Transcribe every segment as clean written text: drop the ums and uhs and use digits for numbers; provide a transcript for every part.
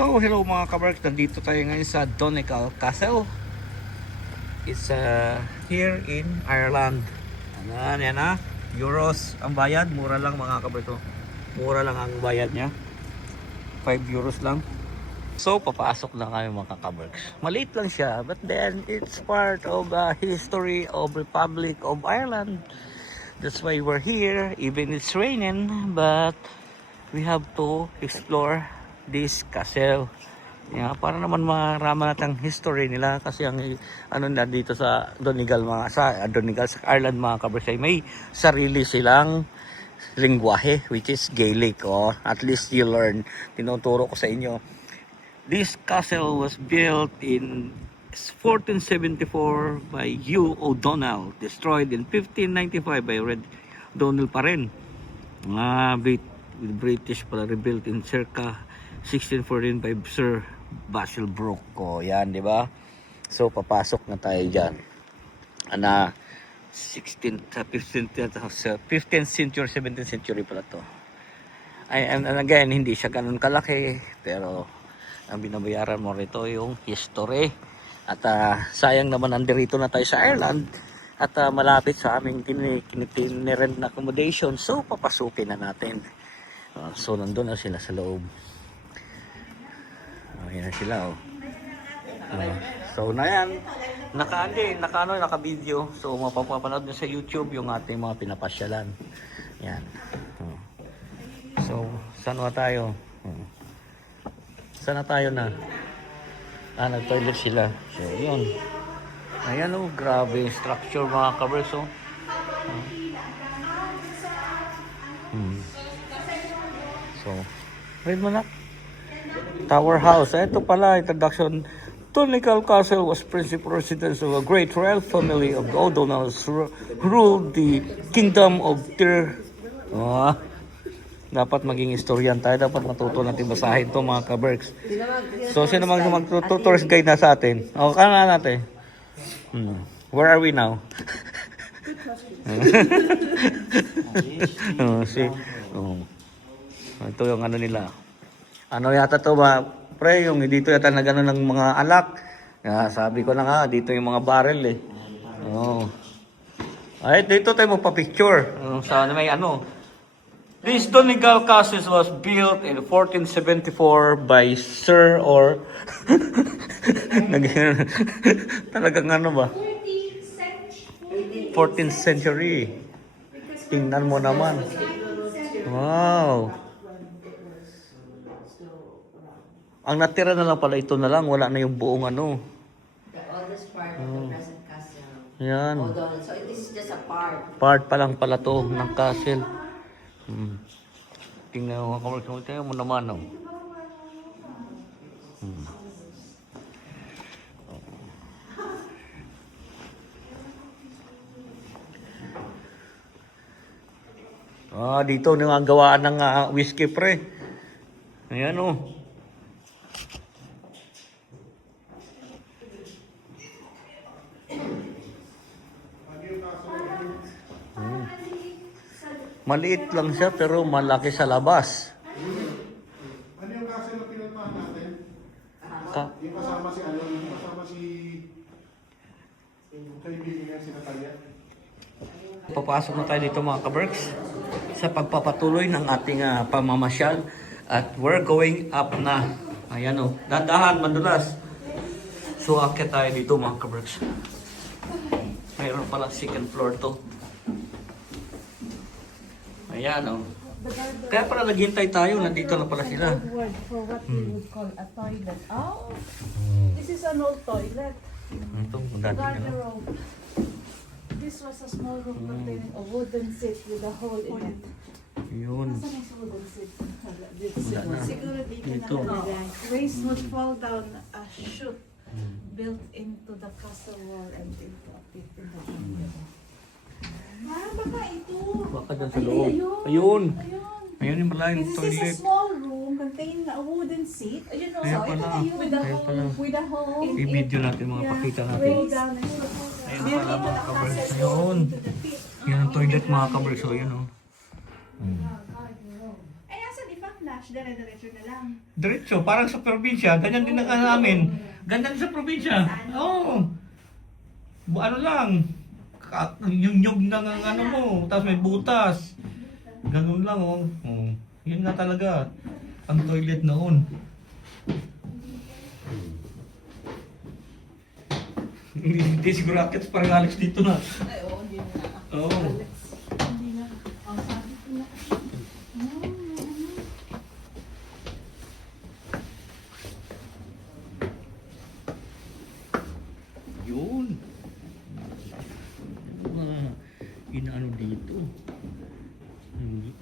So, hello mga kabarks, nandito tayo ngayon sa Donegal Castle. It's here in Ireland. Ano, yan na, euros ang bayad, mura lang mga kabarks. Mura lang ang bayad niya, 5 euros lang. So, papasok na kami mga kabarks. Maliit lang siya, but then it's part of the history of Republic of Ireland. That's why we're here, even it's raining, but we have to explore this castle. Yeah, para naman marama natin history nila kasi ang ano na dito sa Donegal sa Ireland mga kabarks, may sarili silang lingwahe which is Gaelic, or at least you learn. Tinuturo ko sa inyo. This castle was built in 1474 by Hugh O'Donnell, destroyed in 1595 by Red O'Donnell pa rin. British pala, rebuilt in circa 1614 by Sir Basil Brooke. O yan, di ba? So papasok na tayo diyan. 15th century, 17th century pala to. And again, hindi siya ganun kalaki, pero ang binabayaran mo rito yung history. At sayang naman nandirito na tayo sa Ireland at malapit sa aming tinirent na accommodation. So papasukin na natin. So nandun na sila sa loob. Ayan na sila, oh. So na yan, naka-video. So mapapanood nyo sa YouTube yung ating mga pinapasyalan. Yan. So saan na tayo? Saan na tayo na? Nag-toilet sila. So yun. Ayan, oh, grabe yung structure mga kabarks, oh. So, read mo na. Tower House. Ito pala, introduction. Donegal Castle was principal residence of a great royal family of the O'Donnells who ruled the Kingdom of Tir. Dapat maging historian tayo. Dapat matuto natin basahin to mga kabarks. So, sino mag-tourist guide na sa atin? O, kana natin. Where are we now? Ito yung ano nila. Ano yata to ba? Pre, yung dito yata na gano'n ng mga alak. Sabi ko na nga, dito yung mga barrel eh. Ay, dito tayo magpa-picture. Sa may ano. This Donegal Castle was built in 1474 by Sir or... Talagang ano ba? 14th century. Tingnan mo naman. Wow. Ang natira na lang pala ito na lang, wala na yung buong ano. The oldest part of the present castle. Yan. So this is just a part. Part pa lang pala to ng castle. Tingnan mo kamarks, tingnan mo naman, oh. Dito yung gawaan ng whiskey, pre. Ayan, oh. Maliit lang siya pero malaki sa labas. Ano yung castle na pinuntahan natin? Yung kasama si kaibigan niya, si Natalia. Papasok na tayo dito mga kabarks sa pagpapatuloy ng ating pamamasyal at we're going up na. Ayan, oh, dandahan, madulas. So akit tayo dito mga kabarks. Mayroon pala second floor to. Ayan, oh. Kaya pala naghintay tayo, nandito na pala sila. Word for what we would call a toilet. Oh, this is an old toilet. Ito, dati na. Garderobe. This was a small room containing a wooden seat with a hole in it. Yun. Nasaan yung wooden seat? Wala na. Siguro dito Dito. Race would fall down a chute built into the castle wall and into a pit in the ground. Baka ito. Baka dyan sa loob. Ayun. Ayun yung pala yung This is a toilet. small room containing a wooden seat. Ayun o, Ayan pala. with a Ayan pala. hole. With a hole. I-video natin mga pakita natin. Way down and Ayan pala mga kabarks. Ayun. Yan ang toilet mga kabarks. So, yun, oh. Ay, asan ipak na? attach, dire-diretso na lang. Diretso, parang sa probinsya, ganyan din ang namin. Ganyan sa probinsya. Oo. Ano lang, yung nyug ng ano mo, tapos may butas. Ganun lang oh. Yun nga talaga, ang toilet noon. Hindi siguro akit parang Alex dito na. Ay, oo, hindi na. Oo. Hindi na. Ang sabi ko na. Yun. Inaano dito.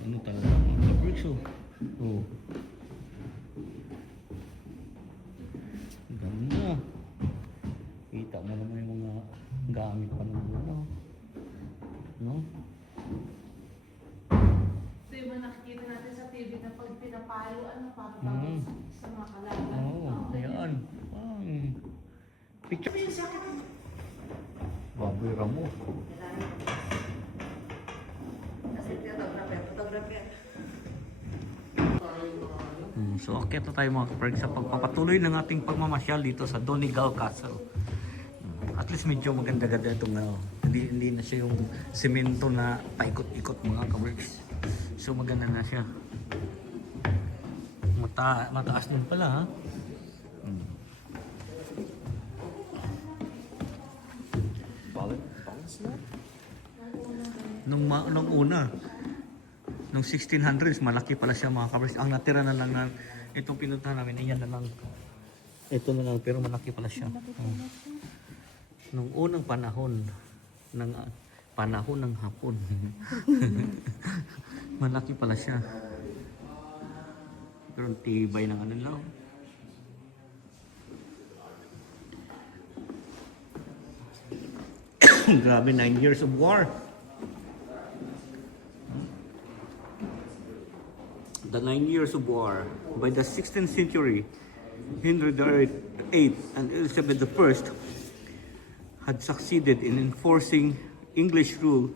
Ano talaga mga bricks oh. Oh. Ganda. Kita mo naman yung mga gamit pa ng ano. No? Ito yung mga nakikita natin sa TV na pag pinapalo, ano, Mm. papatawag sa mga kalaban. Oo, ayan. Picture. Baboy ramo. Kasi photographer. So akit na tayo mga kapark sa pagpapatuloy ng ating pagmamasyal dito sa Donegal Castle. At least medyo maganda-ganda itong hindi na siya yung semento na paikot-ikot mga kaparks. So maganda na siya. Mataas din pala ha. Nung una, nung 1600s, malaki pala siya mga kabers. Ang natira na lang na itong pinuntahan namin, iyan na lang. Ito na lang, pero malaki pala siya. Nung unang panahon ng hapon. Malaki pala siya. Pero ang tibay ng ano lang. Grabe, 9 years of war. The 9 years of war. By the 16th century, Henry VIII and Elizabeth I had succeeded in enforcing English rule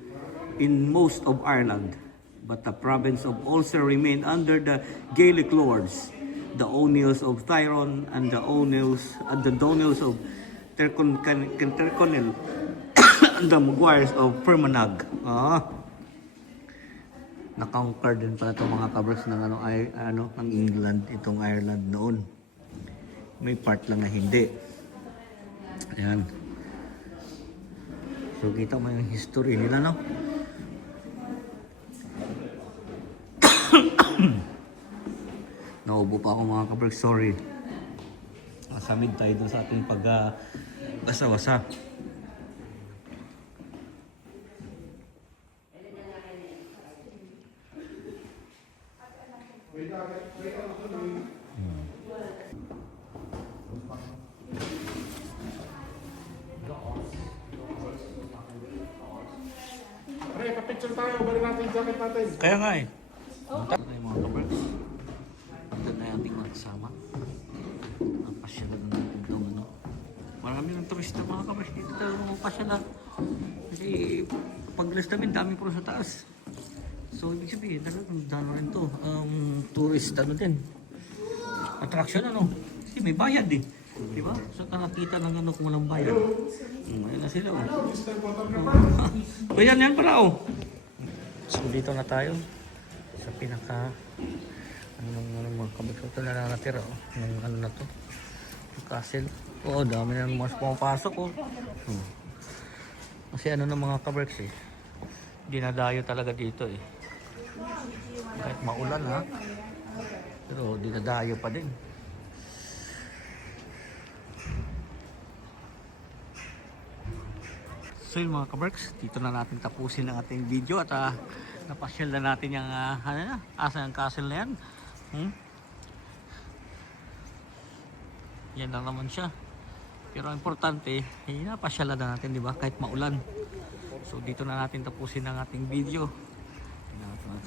in most of Ireland, but the province of Ulster remained under the Gaelic lords, the O'Neills of Tyrone and the Donnells of Tyrconnell and the Maguires of Fermanagh. Na-conquer din pala itong mga kabers ng ng England, itong Ireland noon. May part lang na hindi. Ayan. So kita mo yung history nila, no? Naubo pa ako mga kabers, sorry. Masamid tayo dun sa ating pag-wasa-wasa. Pre, pa-picture tayo. Balik natin yung jacket natin. Kaya nga eh. Punta na yung mga kabers. Punta na yung ating magkasama. Napasyalan na natin itong ano. Marami ng turista mga kabers dito tayo magpasyalan. Kasi pag-list namin, dami puro sa taas. So ibig sabihin, talagang dano rin to. Tourist ano din. Attraction ano. Kasi may bayad eh. Diba? So nakakita ng ano kung walang bayad. Ayun na sila oh. Ayan yan pala oh. So dito na tayo sa pinaka mga kabagso ito na natira oh. Ng ano na to. Yung castle. Oo, dami na mas pumapasok oh. Kasi ano ng mga kaberks eh. Dinadayo talaga dito eh. Kahit maulan ha. Pero dinadayo pa din. So yun mga kaberks, dito na natin tapusin ang ating video at napasyal na natin yung asa ang castle na yan. Yan lang naman siya. Pero ang importante, napasyal na natin, di ba? Kahit maulan. So dito na natin tapusin ang ating video.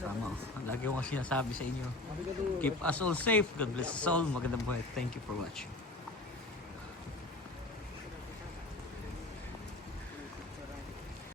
Sama. Lagi ko sinasabi sa inyo. Keep us all safe. God bless us all. Magandang buhay. Thank you for watching.